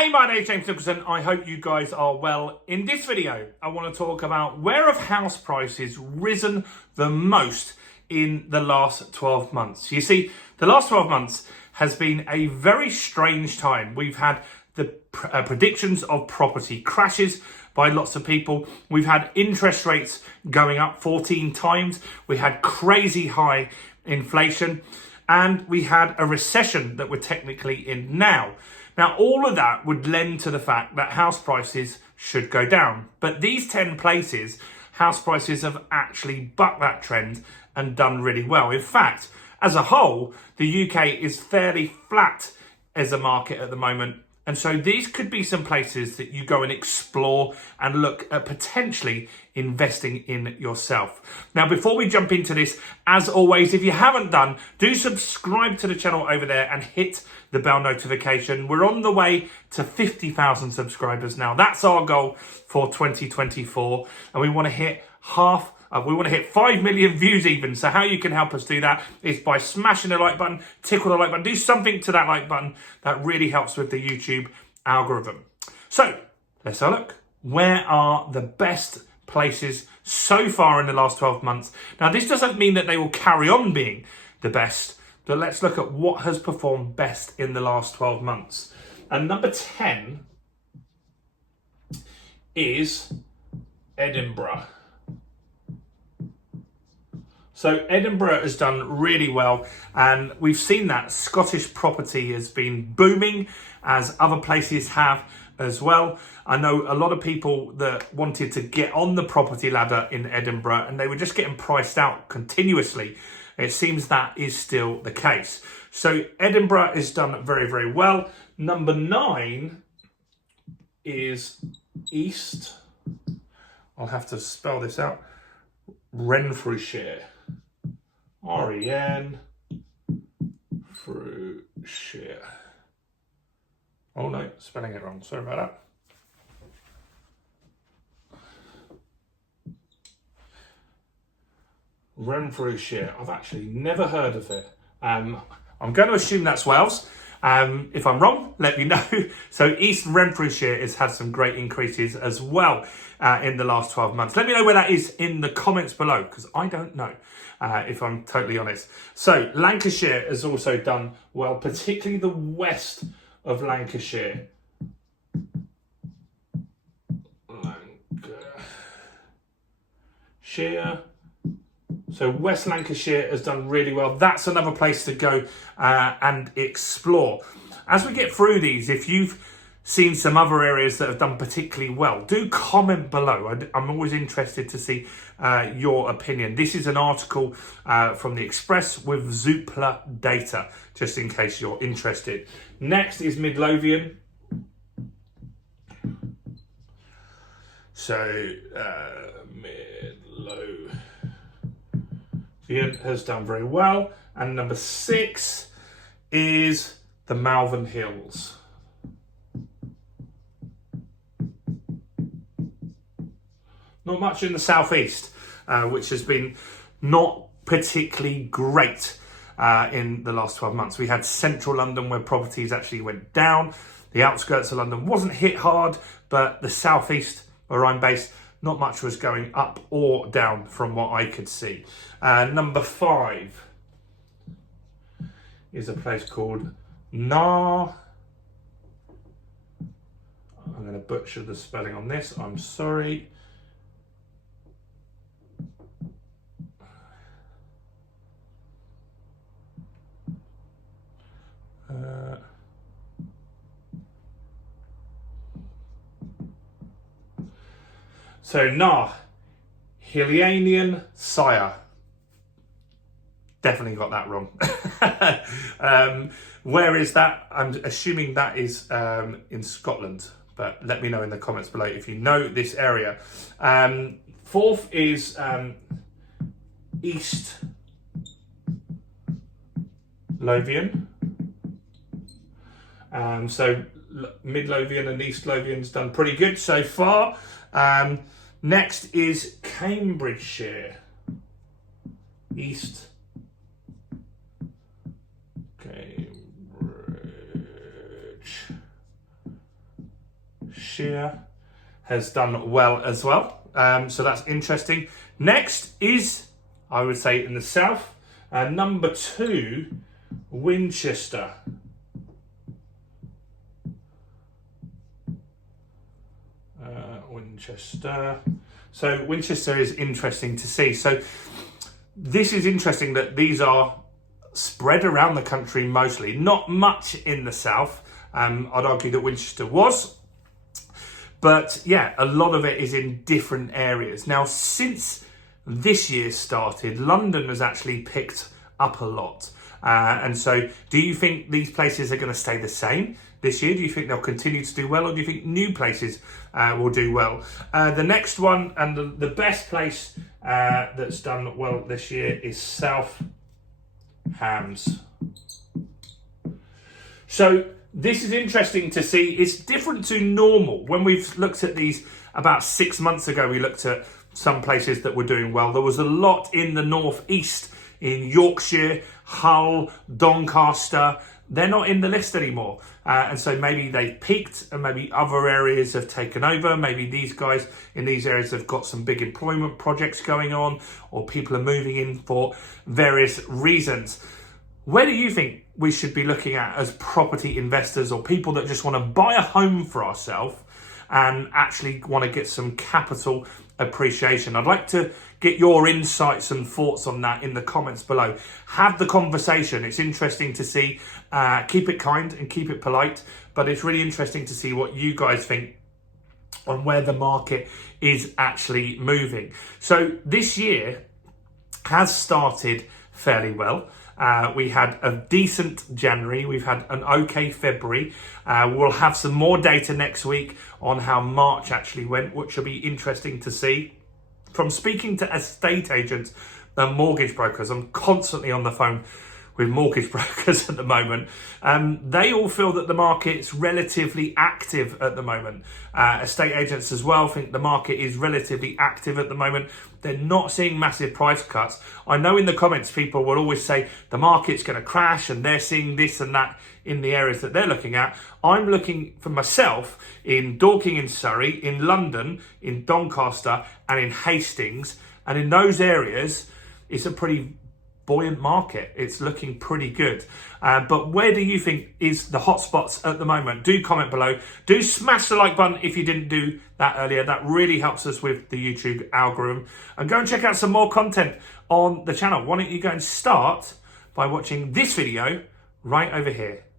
Hey, my name's James Nicholson. I hope you guys are well. In this video, I want to talk about where have house prices risen the most in the last 12 months. You see, the last 12 months has been a very strange time. We've had the predictions of property crashes by lots of people. We've had interest rates going up 14 times. We had crazy high inflation, and we had a recession that we're technically in now. Now, all of that would lend to the fact that house prices should go down. But these 10 places, house prices have actually bucked that trend and done really well. In fact, as a whole, the UK is fairly flat as a market at the moment. And so these could be some places that you go and explore and look at potentially investing in yourself. Now, before we jump into this, as always, if you haven't done, do subscribe to the channel over there and hit the bell notification. We're on the way to 50,000 subscribers now. That's our goal for 2024. And we want to hit 5 million views even. So how you can help us do that is by smashing the like button, tickle the like button, do something to that like button. That really helps with the YouTube algorithm. So let's have a look. Where are the best places so far in the last 12 months? Now, this doesn't mean that they will carry on being the best, but let's look at what has performed best in the last 12 months. And number 10 is Edinburgh. So Edinburgh has done really well, and we've seen that Scottish property has been booming as other places have as well. I know a lot of people that wanted to get on the property ladder in Edinburgh and they were just getting priced out continuously. It seems that is still the case. So Edinburgh is done very, very well. Number 9 is East. I'll have to spell this out. Renfrewshire. Renfrewshire. Oh no, spelling it wrong. Sorry about that. Renfrewshire. I've actually never heard of it. I'm going to assume that's Wales. If I'm wrong, let me know. So East Renfrewshire has had some great increases as well in the last 12 months. Let me know where that is in the comments below, because I don't know, if I'm totally honest. So Lancashire has also done well, particularly the west of Lancashire. Lancashire. So West Lancashire has done really well. That's another place to go and explore. As we get through these, if you've seen some other areas that have done particularly well, do comment below. I'm always interested to see your opinion. This is an article from the Express with Zoopla data, just in case you're interested. Next is Midlothian. So Midlothian has done very well. And number 6 is the Malvern Hills. Not much in the southeast, which has been not particularly great in the last 12 months. We had central London where properties actually went down. The outskirts of London wasn't hit hard, but the southeast, where I'm based, not much was going up or down from what I could see. Number 5 is a place called Nar. I'm going to butcher the spelling on this. I'm sorry. So Nar, Hyllianian Sire. Definitely got that wrong. Where is that? I'm assuming that is in Scotland, but let me know in the comments below if you know this area. 4th is East Lothian. So Midlothian and East Lothian's done pretty good so far. Next is Cambridgeshire. East Cambridge. Yorkshire has done well as well. So that's interesting. Next is, I would say, in the south, number 2, Winchester. Winchester. So Winchester is interesting to see. So this is interesting that these are spread around the country mostly, not much in the south. I'd argue that Winchester was, but yeah, a lot of it is in different areas. Now, since this year started, London has actually picked up a lot. And so do you think these places are going to stay the same this year? Do you think they'll continue to do well, or do you think new places will do well? The next one, and the best place that's done well this year, is South Hams. So this is interesting to see. It's different to normal. When we've looked at these about 6 months ago, we looked at some places that were doing well. There was a lot in the northeast, in Yorkshire, Hull, Doncaster. They're not in the list anymore. And so maybe they peaked and maybe other areas have taken over. Maybe these guys in these areas have got some big employment projects going on, or people are moving in for various reasons. Where do you think we should be looking at as property investors, or people that just want to buy a home for ourselves and actually want to get some capital appreciation? I'd like to get your insights and thoughts on that in the comments below. Have the conversation. It's interesting to see. Keep it kind and keep it polite, but it's really interesting to see what you guys think on where the market is actually moving. So this year has started fairly well. We had a decent January. We've had an okay February. We'll have some more data next week on how March actually went, which will be interesting to see. From speaking to estate agents and mortgage brokers, I'm constantly on the phone with mortgage brokers at the moment. They all feel that the market's relatively active at the moment. Estate agents as well think the market is relatively active at the moment. They're not seeing massive price cuts. I know in the comments people will always say the market's going to crash and they're seeing this and that in the areas that they're looking at. I'm looking for myself in Dorking in Surrey, in London, in Doncaster and in Hastings. And in those areas, it's a pretty buoyant market. It's looking pretty good. But where do you think is the hotspots at the moment? Do comment below. Do smash the like button if you didn't do that earlier. That really helps us with the YouTube algorithm. And go and check out some more content on the channel. Why don't you go and start by watching this video right over here.